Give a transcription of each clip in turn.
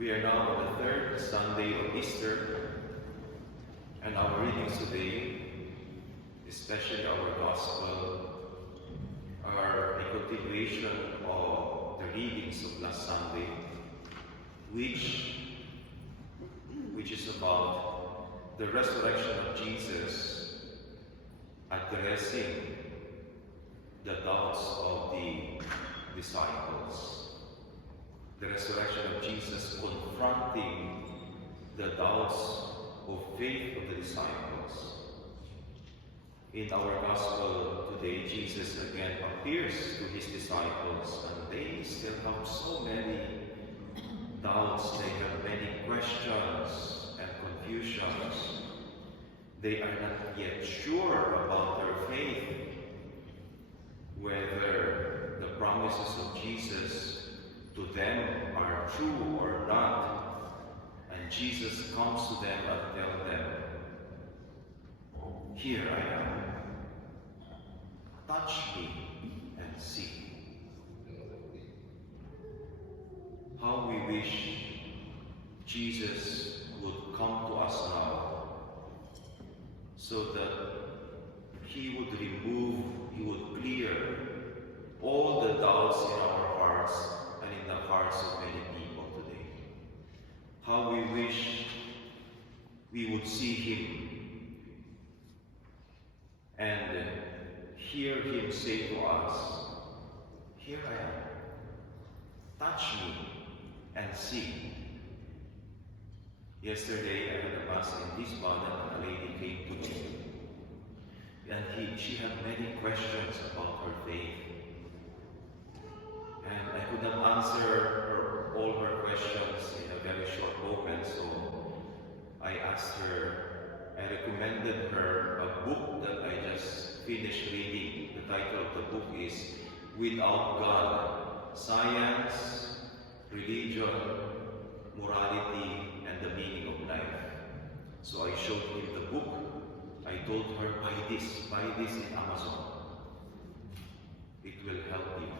We are now on the third Sunday of Easter, and our readings today, especially our Gospel, are a continuation of the readings of last Sunday, which is about the resurrection of Jesus addressing the doubts of the disciples. The resurrection of Jesus confronting the doubts of faith of the disciples. In our Gospel today, Jesus again appears to his disciples, and they still have so many doubts, they have many questions and confusions. They are not yet sure about their faith, whether the promises of Jesus to them are true or not. And Jesus comes to them and tells them, "Here I am. Touch me and see." How we wish Jesus would come to us now, so that he would clear all the doubts in our hearts and in the hearts of many people today. How we wish we would see him and hear him say to us, "Here I am. Touch me and see." Yesterday I had a mass in Wiesbaden, and a lady came to me, and she had many questions about her faith. And I could not answer all her questions in a very short moment, so I asked her, I recommended her a book that I just finished reading. The title of the book is "Without God: Science, Religion, Morality, and the Meaning of Life." So I showed him the book. I told her, buy this in Amazon. It will help you.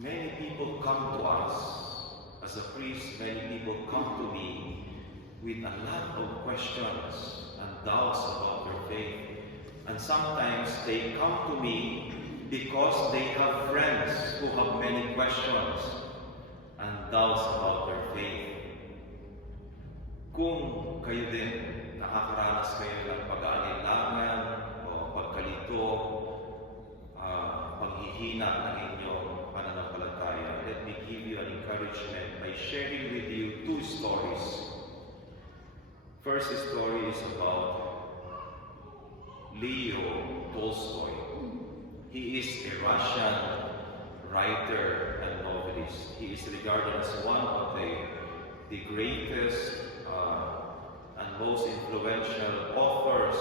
Many people come to us, as a priest, many people come to me with a lot of questions and doubts about their faith. And sometimes they come to me because they have friends who have many questions and doubts about their faith. Kung kayo din nakakaranas kayo ng pag-aalinlangan o pagkalito, paghihina ng inyong pananampalataya, let me give you an encouragement by sharing with you two stories. First story is about Leo Tolstoy. He is a Russian writer and novelist. He is regarded as one of the greatest and most influential authors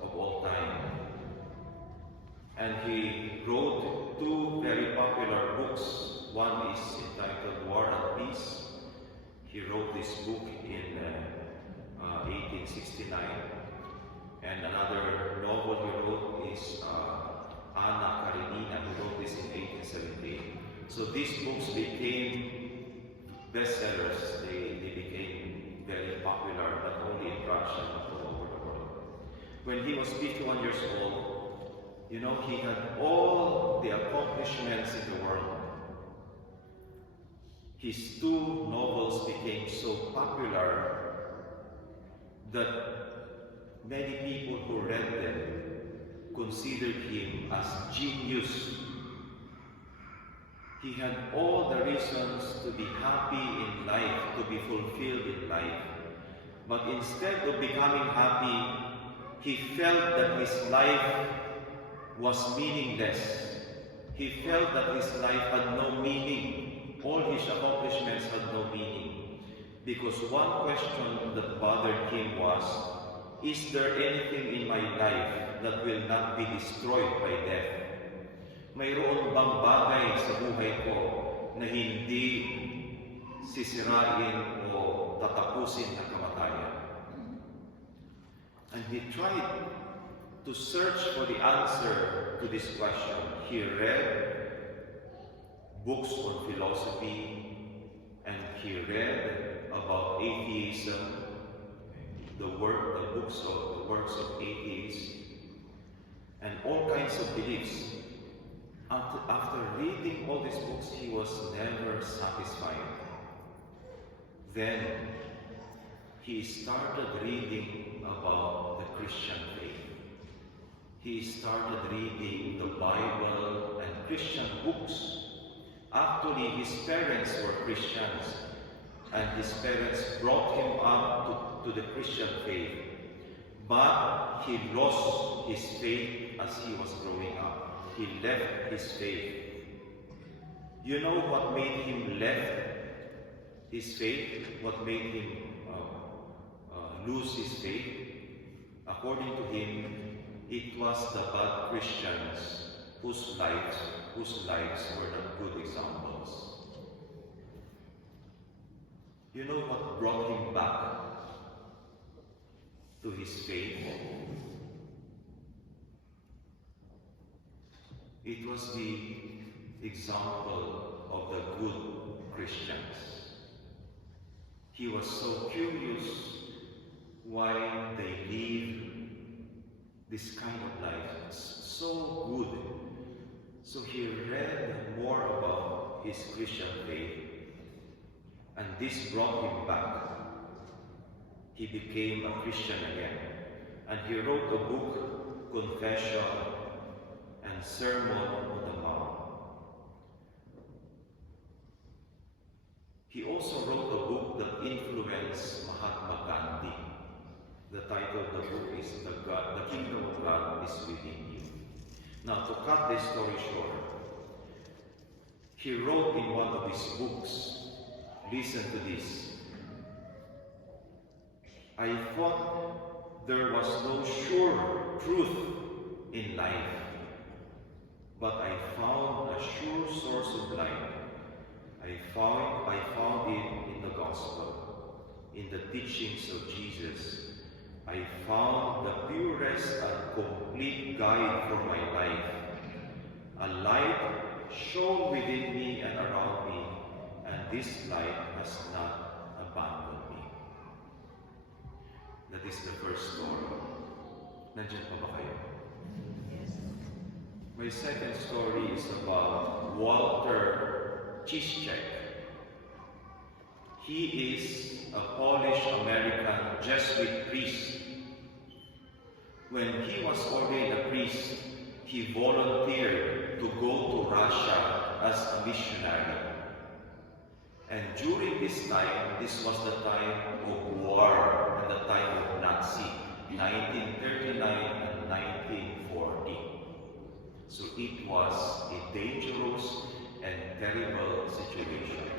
of all time. And he wrote two very popular books. One is entitled War and Peace. He wrote this book in 1869. And another novel he wrote is Anna Karenina. He wrote this in 1878. So these books became bestsellers. They became very popular, not only in Russia, but all over the world. When he was 51 years old, you know, he had all the accomplishments in the world. His two novels became so popular that many people who read them considered him as genius. He had all the reasons to be happy in life, to be fulfilled in life. But instead of becoming happy, he felt that his life was meaningless. He felt that his life had no meaning. All his accomplishments had no meaning. Because one question that bothered him was, is there anything in my life that will not be destroyed by death? Mayroon bang bagay sa buhay ko na hindi sisirain o tatapusin ng kamatayan? And he tried to search for the answer to this question. He read books on philosophy and he read about atheism, the works of atheists, and all kinds of beliefs. After reading all these books, he was never satisfied. Then he started reading about the Christian faith. He started reading the Bible and Christian books. Actually, his parents were Christians, and his parents brought him up to the Christian faith. But he lost his faith as he was growing up. He left his faith. You know what made him left his faith? What made him lose his faith? According to him, it was the bad Christians whose lives were not good examples. You know what brought him back to his faith? It was the example of the good Christians. He was so curious why they live this kind of life. It's so good. So he read more about his Christian faith, and this brought him back. He became a Christian again, and he wrote a book, Confession and Sermon on the Mount. He also wrote a book that influenced Mahatma Gandhi. The title of the book is The Kingdom of God is Within You. Now, to cut this story short, he wrote in one of his books, listen to this: I thought there was no sure truth in life, but I found a sure source of light. I found it in the gospel, in the teachings of Jesus. I found the purest and complete guide for my life. A light shone within me and around me, and this light has not abandoned me. That is the first story. Nandiyan pa ba kayo? Yes. My second story is about Walter Ciszek. He is a Polish-American Jesuit priest. When he was ordained a priest, he volunteered to go to Russia as a missionary. And during this time, this was the time of war and the time of Nazi, 1939 and 1940. So it was a dangerous and terrible situation.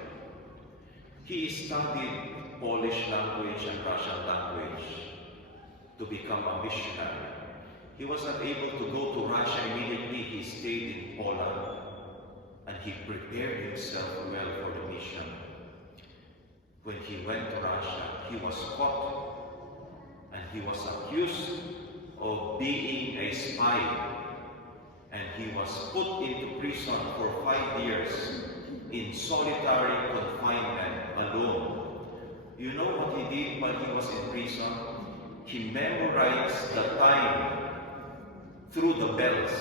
He studied Polish language and Russian language to become a missionary. He was not able to go to Russia immediately. He stayed in Poland, and he prepared himself well for the mission. When he went to Russia, he was caught, and he was accused of being a spy, and he was put into prison for 5 years in solitary confinement alone. You know what he did while he was in prison? He memorized the time through the bells.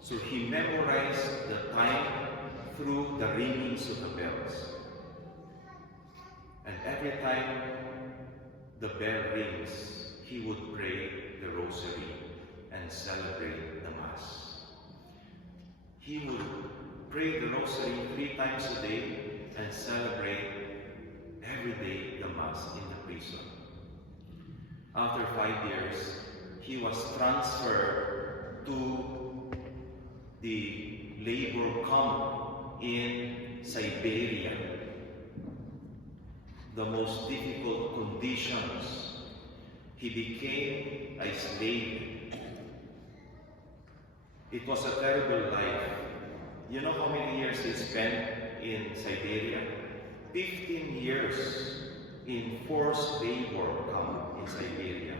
So he memorized the time through the ringings of the bells. And every time the bell rings, he would pray the rosary and celebrate the Mass. He would pray the rosary 3 times a day and celebrate every day the Mass in the prison. After 5 years, he was transferred to the labor camp in Siberia. The most difficult conditions. He became a slave. It was a terrible life. You know how many years he spent in Siberia? 15 years in forced labor camp in Siberia.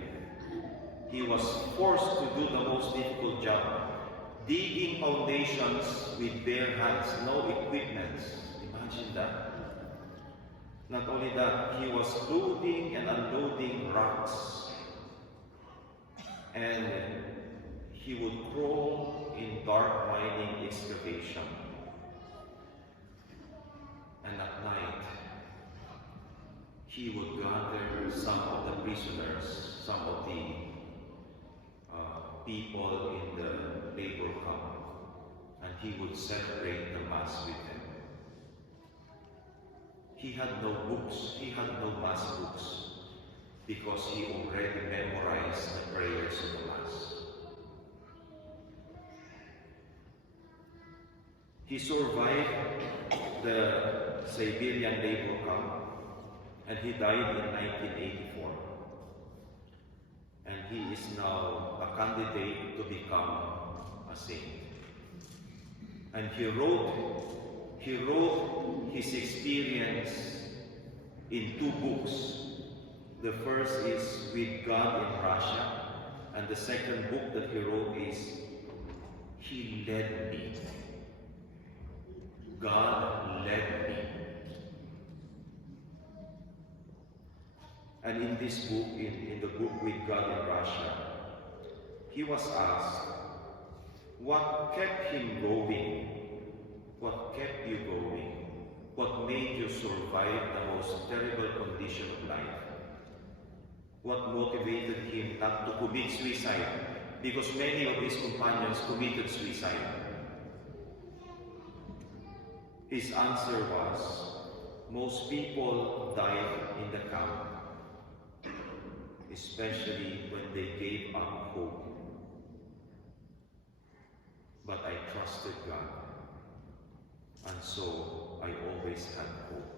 He was forced to do the most difficult job, digging foundations with bare hands, no equipment. Imagine that. Not only that, he was loading and unloading rocks, and he would crawl in dark mining excavation. And at night, he would gather some of the prisoners, some of the people in the labor camp, and he would celebrate the Mass with them. He had no books, he had no Mass books, because he already memorized the prayers of the Mass. He survived the Siberian Labor Camp, and he died in 1984. And he is now a candidate to become a saint. And he wrote his experience in 2 books. The first is With God in Russia, and the second book that he wrote is He Led Me. God led me. And in this book, in the book With God in Russia, he was asked, what kept him going? What kept you going? What made you survive the most terrible condition of life? What motivated him not to commit suicide? Because many of his companions committed suicide. His answer was, most people died in the camp, especially when they gave up hope. But I trusted God, and so I always had hope.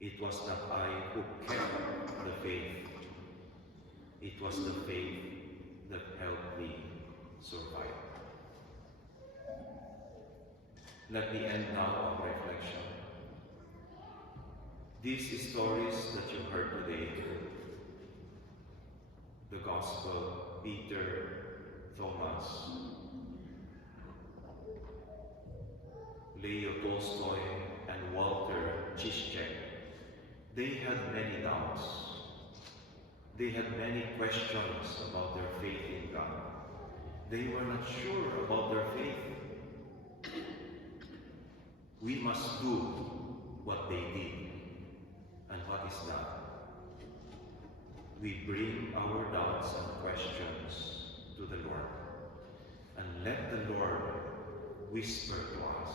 It was not I who kept the faith. It was the faith that helped me survive. Let me end now on reflection. These stories that you heard today, the Gospel, Peter, Thomas, Leo Tolstoy and Walter Ciszek, they had many doubts. They had many questions about their faith in God. They were not sure about their faith. We must do what they did. And what is that? We bring our doubts and questions to the Lord, and let the Lord whisper to us,